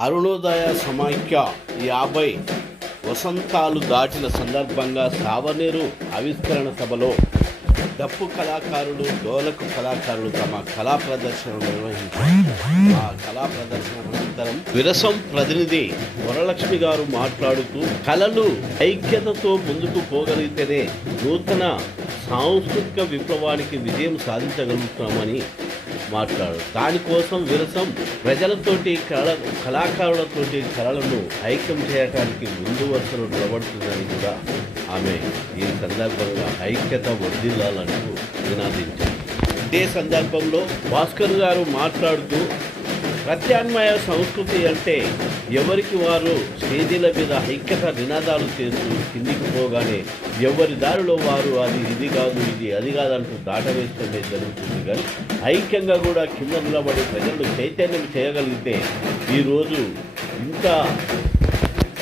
అరుణోదయ సమాఖ్య యాభై వసంతాలు దాటిన సందర్భంగా సావనీరు ఆవిష్కరణ సభలో డప్పు కళాకారులు డోలకు కళాకారులు తమ కళా ప్రదర్శనలు నిర్వహించారు. ఆ కళా ప్రదర్శన అనంతరం విరసం ప్రతినిధి వరలక్ష్మి గారు మాట్లాడుతూ కళలు ఐక్యతతో ముందుకు పోగలిగితేనే నూతన సాంస్కృతిక విప్లవానికి విజయం సాధించగలుగుతామని మాట్లాడు. దానికోసం విరసం ప్రజలతోటి కళ కళాకారులతోటి కళలను ఐక్యం చేయడానికి ముందు వరుసలో నిలబడుతుందని కూడా ఆమె ఈ సందర్భంగా ఐక్యత వర్ధిల్లాలంటూ నినాదించారు ఇదే సందర్భంలో భాస్కర్ గారు మాట్లాడుతూ ప్రత్యామ్నాయ సంస్కృతి అంటే ఎవరికి వారు స్టేజీల మీద ఐక్యత నినాదాలు చేస్తూ కిందికి పోగానే ఎవరి దారిలో వారు అది ఇది కాదు ఇది అది కాదంటూ దాటవేస్తుండే జరుగుతుంది. కానీ ఐక్యంగా కూడా కింద నిలబడి ప్రజలు చైతన్యం చేయగలిగితే ఈరోజు ఇంకా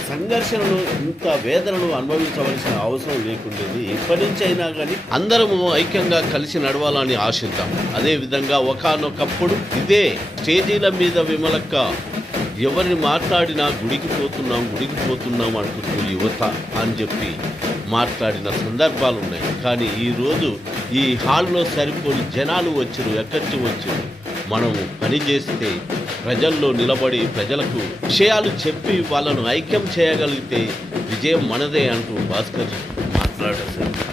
సంఘర్షణలు ఇంత వేదనలు అనుభవించవలసిన అవసరం లేకుండేది. ఎప్పటి నుంచి అయినా కానీ అందరము ఐక్యంగా కలిసి నడవాలని ఆశిద్దాం. అదే విధంగా ఒకనొకప్పుడు ఇదే స్టేజీల మీద విమలక్క ఎవరిని మాట్లాడినా గుడికి పోతున్నాం గుడికి పోతున్నాం అనుకుంటూ యువత అని చెప్పి మాట్లాడిన సందర్భాలు ఉన్నాయి కానీ ఈరోజు ఈ హాల్లో సరిపోని జనాలు వచ్చారు ఎక్కడి వచ్చారు? మనము పనిచేస్తే ప్రజల్లో నిలబడి ప్రజలకు విషయాలు చెప్పి వాళ్ళను ఐక్యం చేయగలిగితే విజయం మనదే అంటూ భాస్కర్ మాట్లాడారు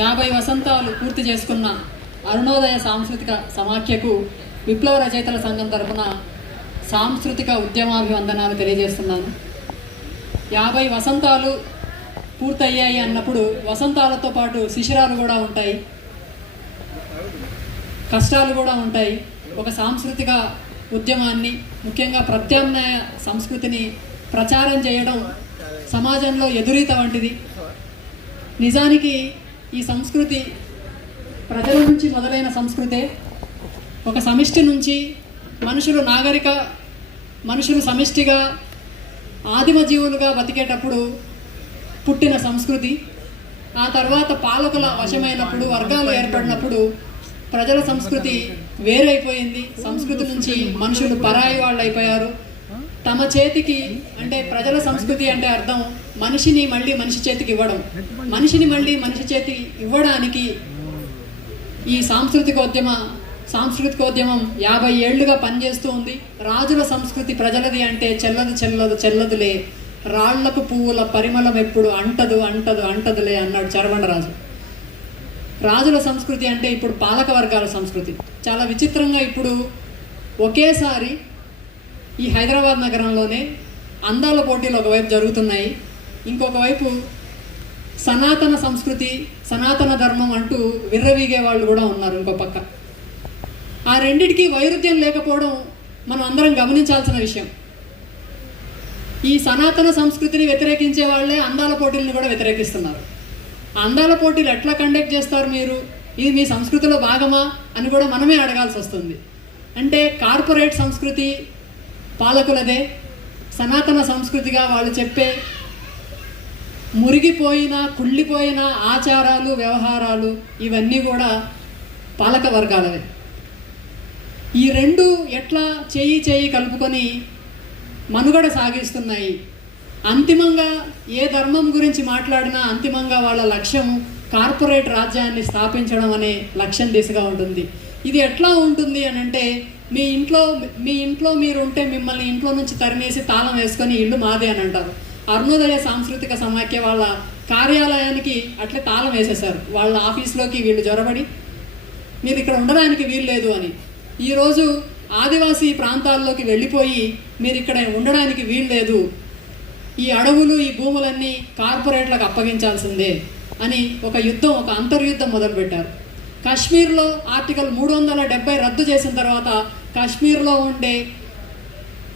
యాభై వసంతాలు పూర్తి చేసుకున్న అరుణోదయ సాంస్కృతిక సమాఖ్యకు విప్లవ రచయితల సంఘం తరఫున సాంస్కృతిక ఉద్యమాభివందనాలు తెలియజేస్తున్నాను. యాభై వసంతాలు పూర్తయ్యాయి అన్నప్పుడు వసంతాలతో పాటు శిశిరాలు కూడా ఉంటాయి. కష్టాలు కూడా ఉంటాయి. ఒక సాంస్కృతిక ఉద్యమాన్ని ముఖ్యంగా ప్రత్యామ్నాయ సంస్కృతిని ప్రచారం చేయడం సమాజంలో ఎదురీత వంటిది. నిజానికి ఈ సంస్కృతి ప్రజల నుంచి మొదలైన సంస్కృతే ఒక సమిష్టి నుంచి మనుషులు నాగరిక మనుషులు సమిష్టిగా ఆదిమ జీవులుగా బతికేటప్పుడు పుట్టిన సంస్కృతి. ఆ తర్వాత పాలకుల వశమైనప్పుడు వర్గాలు ఏర్పడినప్పుడు ప్రజల సంస్కృతి వేరైపోయింది. సంస్కృతి నుంచి మనుషులు పరాయి వాళ్ళు అయిపోయారు తమ చేతికి అంటే ప్రజల సంస్కృతి అంటే అర్థం మనిషిని మళ్ళీ మనిషి చేతికి ఇవ్వడం. మనిషిని మళ్ళీ మనిషి చేతికి ఇవ్వడానికి ఈ సాంస్కృతికోద్యమ సాంస్కృతికోద్యమం యాభై ఏళ్ళుగా పనిచేస్తూ ఉంది. రాజుల సంస్కృతి ప్రజలది అంటే చెల్లదు చెల్లదు చెల్లదులే. రాళ్ళకు పువ్వుల పరిమళం ఎప్పుడు అంటదు అంటదు అంటదులే అన్నాడు చరవండరాజు రాజుల సంస్కృతి అంటే ఇప్పుడు పాలక వర్గాల సంస్కృతి. చాలా విచిత్రంగా ఇప్పుడు ఒకేసారి ఈ హైదరాబాద్ నగరంలోనే అందాల పోటీలు ఒకవైపు జరుగుతున్నాయి. ఇంకొక వైపు సనాతన సంస్కృతి సనాతన ధర్మం అంటూ విర్రవీగే వాళ్ళు కూడా ఉన్నారు ఇంకో పక్క. ఆ రెండిటికి వైరుధ్యం లేకపోవడం మనం అందరం గమనించాల్సిన విషయం. ఈ సనాతన సంస్కృతిని వ్యతిరేకించే వాళ్ళే అందాల పోటీలను కూడా వ్యతిరేకిస్తున్నారు. అందాల పోటీలు ఎట్లా కండక్ట్ చేస్తారు మీరు? ఇది మీ సంస్కృతిలో భాగమా అని కూడా మనమే అడగాల్సి వస్తుంది. అంటే కార్పొరేట్ సంస్కృతి పాలకులదే. సనాతన సంస్కృతిగా వాళ్ళు చెప్పే మురిగిపోయిన కుళ్ళిపోయిన ఆచారాలు వ్యవహారాలు ఇవన్నీ కూడా పాలక వర్గాలవే. ఈ రెండు ఎట్లా చేయి చేయి కలుపుకొని మనుగడ సాగిస్తున్నాయి? అంతిమంగా ఏ ధర్మం గురించి మాట్లాడినా అంతిమంగా వాళ్ళ లక్ష్యం కార్పొరేట్ రాజ్యాన్ని స్థాపించడం అనే లక్ష్యం దిశగా ఉంటుంది. ఇది ఎట్లా ఉంటుంది అని అంటే మీ ఇంట్లో మీ ఇంట్లో మీరు ఉంటే మిమ్మల్ని ఇంట్లో నుంచి తరిమేసి తాళం వేసుకొని ఇల్లు మాదే అని అంటారు. అరుణోదయ సాంస్కృతిక సమాఖ్య వాళ్ళ కార్యాలయానికి అట్లే తాళం వేసేశారు. వాళ్ళ ఆఫీస్లోకి వీళ్ళు జొరబడి మీరు ఇక్కడ ఉండడానికి వీలు లేదు అని. ఈరోజు ఆదివాసీ ప్రాంతాల్లోకి వెళ్ళిపోయి మీరు ఇక్కడ ఉండడానికి వీలు లేదు. ఈ అడవులు ఈ భూములన్నీ కార్పొరేట్లకు అప్పగించాల్సిందే అని ఒక యుద్ధం ఒక అంతర్యుద్ధం మొదలుపెట్టారు. కాశ్మీర్లో ఆర్టికల్ మూడు వందల డెబ్బై రద్దు చేసిన తర్వాత కాశ్మీర్లో ఉండే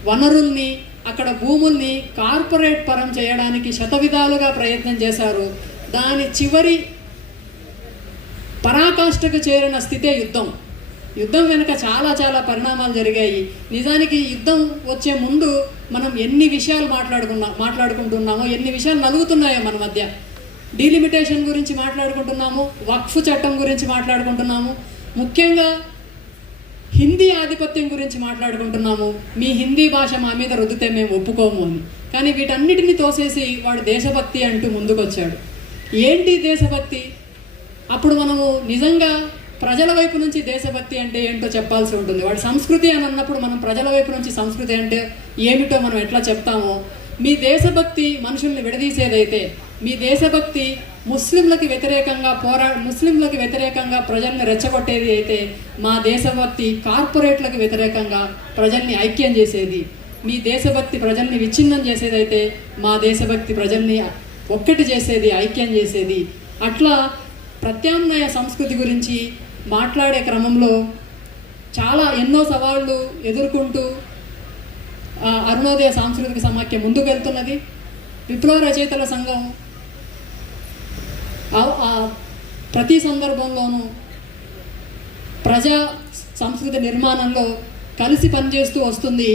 వనరుల్ని అక్కడ భూముల్ని కార్పొరేట్ పరం చేయడానికి శతవిధాలుగా ప్రయత్నం చేశారు. దాని చివరి పరాకాష్ఠకు చేరిన స్థితే యుద్ధం. యుద్ధం వెనుక చాలా చాలా పరిణామాలు జరిగాయి. నిజానికి యుద్ధం వచ్చే ముందు మనం ఎన్ని విషయాలు మాట్లాడుకున్నా మాట్లాడుకుంటున్నామో ఎన్ని విషయాలు నలుగుతున్నాయో మన మధ్య. డీలిమిటేషన్ గురించి మాట్లాడుకుంటున్నాము వక్ఫ్ చట్టం గురించి మాట్లాడుకుంటున్నాము. ముఖ్యంగా హిందీ ఆధిపత్యం గురించి మాట్లాడుకుంటున్నాము. మీ హిందీ భాష మా మీద రుద్దితే మేము ఒప్పుకోము అని. కానీ వీటన్నిటిని తోసేసి వాడు దేశభక్తి అంటూ ముందుకొచ్చాడు. ఏంటి దేశభక్తి? అప్పుడు మనము నిజంగా ప్రజల వైపు నుంచి దేశభక్తి అంటే ఏంటో చెప్పాల్సి ఉంటుంది. వాడి సంస్కృతి అని అన్నప్పుడు మనం ప్రజల వైపు నుంచి సంస్కృతి అంటే ఏమిటో మనం ఎట్లా చెప్తామో మీ దేశభక్తి మనుషుల్ని విడదీసేదైతే మీ దేశభక్తి ముస్లింలకి వ్యతిరేకంగా పోరా ముస్లింలకు వ్యతిరేకంగా ప్రజల్ని రెచ్చగొట్టేది అయితే మా దేశభక్తి కార్పొరేట్లకు వ్యతిరేకంగా ప్రజల్ని ఐక్యం చేసేది. మీ దేశభక్తి ప్రజల్ని విచ్ఛిన్నం చేసేదైతే మా దేశభక్తి ప్రజల్ని ఒక్కటి చేసేది ఐక్యం చేసేది. అట్లా ప్రత్యామ్నాయ సంస్కృతి గురించి మాట్లాడే క్రమంలో చాలా ఎన్నో సవాళ్ళు ఎదుర్కొంటూ అరుణోదయ సాంస్కృతిక సమాఖ్య ముందుకెళ్తున్నది. విప్లవ రచయితల సంఘం ప్రతి సందర్భంలోనూ ప్రజా సంస్కృతి నిర్మాణంలో కలిసి పనిచేస్తూ వస్తుంది.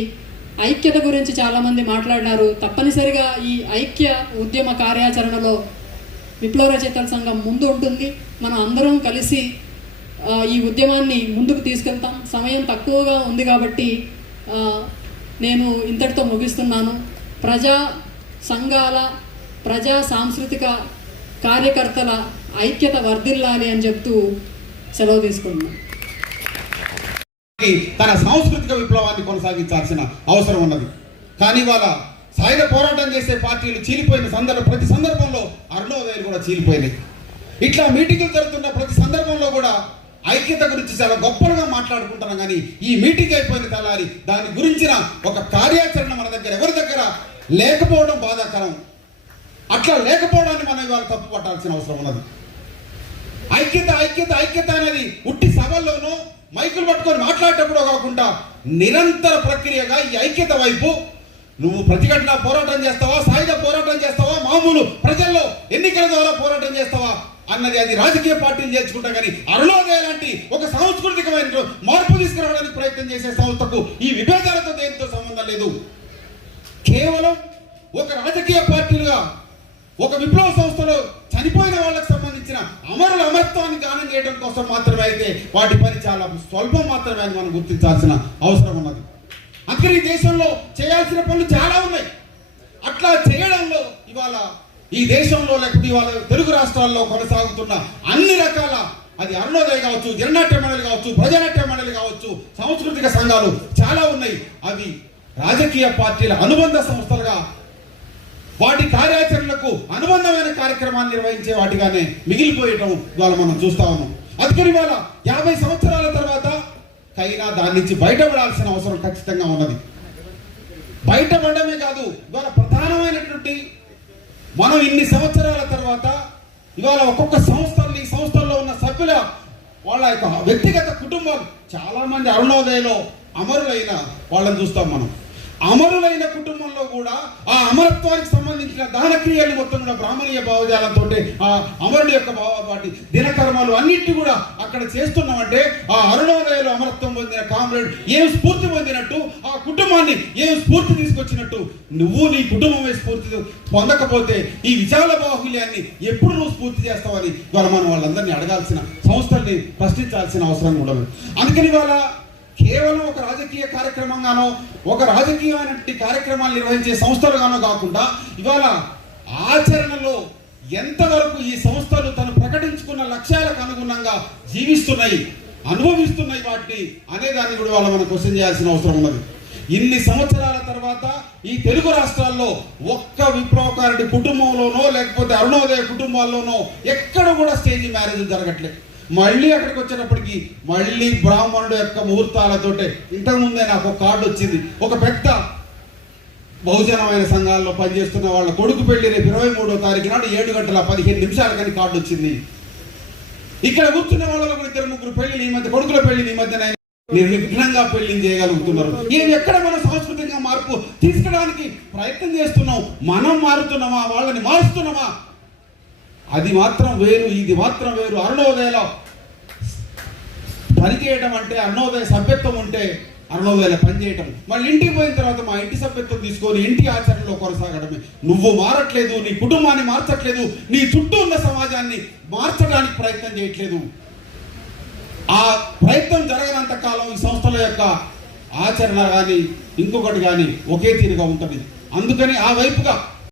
ఐక్యత గురించి చాలామంది మాట్లాడినారు. తప్పనిసరిగా ఈ ఐక్య ఉద్యమ కార్యాచరణలో విప్లవ రచయితల సంఘం ముందు ఉంటుంది. మనం అందరం కలిసి ఈ ఉద్యమాన్ని ముందుకు తీసుకెళ్తాం. సమయం తక్కువగా ఉంది కాబట్టి నేను ఇంతటితో ముగిస్తున్నాను. ప్రజా సంఘాల ప్రజా సాంస్కృతిక కార్యకర్తల ఐక్యత వర్ధిల్లాలి అని చెప్తూ సెలవు తీసుకుంటున్నాం. తన సాంస్కృతిక విప్లవాన్ని కొనసాగించాల్సిన అవసరం ఉన్నది. కానీ వాళ్ళ సాయుధ పోరాటం చేసే పార్టీలు చీలిపోయిన సందర్భం ప్రతి సందర్భంలో అరుణోదయాలు కూడా చీలిపోయినాయి. ఇట్లా మీటింగులు జరుగుతున్న ప్రతి సందర్భంలో కూడా ఐక్యత గురించి చాలా గొప్పగా మాట్లాడుకుంటున్నాం. కానీ ఈ మీటింగ్ అయిపోయిన తలారి దాని గురించిన ఒక కార్యాచరణ మన దగ్గర ఎవరి దగ్గర లేకపోవడం బాధాకరం. అట్లా లేకపోవడాన్ని మనం ఇవాళ తప్పు పట్టాల్సిన అవసరం ఉన్నది. ఐక్యత ఐక్యత ఐక్యత అనేది ఉట్టి సభల్లోనూ మైకులు పట్టుకొని మాట్లాడేటప్పుడు కాకుండా నిరంతర ప్రక్రియగా ఈ ఐక్యత వైపు నువ్వు ప్రతిఘటన పోరాటం చేస్తావా సాయుధ పోరాటం చేస్తావా మామూలు ప్రజల్లో ఎన్నికల ద్వారా పోరాటం చేస్తావా అన్నది అది రాజకీయ పార్టీలు చేర్చుకుంటా కానీ అరుణోదయ లాంటి ఒక సాంస్కృతికమైన మార్పు తీసుకురావడానికి ప్రయత్నం చేసే సంస్థకు ఈ విభేదాలతో దేనితో సంబంధం లేదు. కేవలం ఒక రాజకీయ పార్టీలుగా ఒక విప్లవ సంస్థలో చనిపోయిన వాళ్ళకి సంబంధించిన అమరుల అమరత్వాన్ని గానం చేయడం కోసం మాత్రమే అయితే వాటి పని చాలా స్వల్పం మాత్రమే అని మనం గుర్తించాల్సిన అవసరం ఉన్నది. అందుకని ఈ దేశంలో చేయాల్సిన పనులు చాలా ఉన్నాయి. అట్లా చేయడంలో ఇవాళ ఈ దేశంలో లేకపోతే ఇవాళ తెలుగు రాష్ట్రాల్లో కొనసాగుతున్న అన్ని రకాల అది అరుణోదయ కావచ్చు జననాట్య మండలి కావచ్చు ప్రజానాట్య మండలి కావచ్చు సాంస్కృతిక సంఘాలు చాలా ఉన్నాయి. అవి రాజకీయ పార్టీల అనుబంధ సంస్థలుగా వాటి కార్యాచరణకు అనుబంధమైన కార్యక్రమాన్ని నిర్వహించే వాటిగానే మిగిలిపోయటం ఇవాళ మనం చూస్తా ఉన్నాం. అందుకని ఇవాళ యాభై సంవత్సరాల తర్వాత కైనా దాని నుంచి బయటపడాల్సిన అవసరం ఖచ్చితంగా ఉన్నది. బయటపడమే కాదు ఇవాళ ప్రధానమైనటువంటి మనం ఇన్ని సంవత్సరాల తర్వాత ఇవాళ ఒక్కొక్క సంస్థల్ని సంస్థల్లో ఉన్న సభ్యుల వాళ్ళ యొక్క వ్యక్తిగత కుటుంబం చాలా మంది అరుణోదయలో అమరులైన వాళ్ళని చూస్తాం మనం. అమరులైన కుటుంబంలో కూడా అమరత్వానికి సంబంధించిన దహన క్రియలు మొత్తం కూడా బ్రాహ్మణీయ భావజాలంతో ఆ అమరుడి యొక్క భావపాటి దినకర్మాలు అన్నిటి కూడా అక్కడ చేస్తున్నామంటే ఆ అరుణోదయలో అమరత్వం పొందిన కామ్రేడ్ ఏం స్ఫూర్తి పొందినట్టు ఆ కుటుంబాన్ని ఏం స్ఫూర్తి తీసుకొచ్చినట్టు నువ్వు నీ కుటుంబమే స్ఫూర్తి పొందకపోతే ఈ విశాల బాహుల్యాన్ని ఎప్పుడు నువ్వు స్ఫూర్తి చేస్తావని వాళ్ళ మనం వాళ్ళందరినీ అడగాల్సిన సంస్థల్ని ప్రశ్నించాల్సిన అవసరం కూడా అందుకని వాళ్ళ కేవలం ఒక రాజకీయ కార్యక్రమంగానో ఒక రాజకీయమైనటువంటి కార్యక్రమాలు నిర్వహించే సంస్థలుగానో కాకుండా ఇవాళ ఆచరణలో ఎంతవరకు ఈ సంస్థలు తను ప్రకటించుకున్న లక్ష్యాలకు అనుగుణంగా జీవిస్తున్నాయి అనుభవిస్తున్నాయి వాటిని అనే దాన్ని కూడా వాళ్ళ మనం క్వశ్చన్ చేయాల్సిన అవసరం ఉన్నది. ఇన్ని సంవత్సరాల తర్వాత ఈ తెలుగు రాష్ట్రాల్లో ఒక్క విప్లవకారుడి కుటుంబంలోనో లేకపోతే అరుణోదయ కుటుంబాల్లోనో ఎక్కడ కూడా స్టేజ్ మ్యారేజ్ జరగట్లేదు మళ్ళీ అక్కడికి వచ్చేటప్పటికి మళ్ళీ బ్రాహ్మణుడు యొక్క ముహూర్తాలతోటే ఇంతకుముందే నాకు ఒక కార్డు వచ్చింది. ఒక పెద్ద బహుజనమైన సంఘాల్లో పనిచేస్తున్న వాళ్ళ కొడుకు పెళ్ళి రేపు ఇరవై మూడో తారీఖు నాడు ఏడు గంటల పదిహేను నిమిషాలకని కార్డు వచ్చింది. ఇక్కడ కూర్చున్న వాళ్ళలో కూడా ఇద్దరు ముగ్గురు పెళ్ళి ఈ మధ్య కొడుకుల పెళ్ళి ఈ మధ్యన నిర్విఘ్నంగా పెళ్ళి చేయగలుగుతున్నారు. ఏది ఎక్కడ మనం సాంస్కృతికంగా మార్పు? తీసుకురావడానికి ప్రయత్నం చేస్తున్నాం. మనం మారుతున్నామా? వాళ్ళని మారుస్తున్నామా? అది మాత్రం వేరు ఇది మాత్రం వేరు. అరుణోదయలో పనిచేయడం అంటే అరుణోదయ సభ్యత్వం ఉంటే అరుణోదయలో పనిచేయటం మళ్ళీ ఇంటికి పోయిన తర్వాత మా ఇంటి సభ్యత్వం తీసుకొని ఇంటి ఆచరణలో కొనసాగడమే. నువ్వు మారట్లేదు నీ కుటుంబాన్ని మార్చట్లేదు నీ చుట్టూ ఉన్న సమాజాన్ని మార్చడానికి ప్రయత్నం చేయట్లేదు. ఆ ప్రయత్నం జరగనంత కాలం ఈ సంస్థల యొక్క ఆచరణ కానీ ఇంకొకటి కానీ ఒకే తీరుగా ఉంటుంది. అందుకని ఆ వైపుగా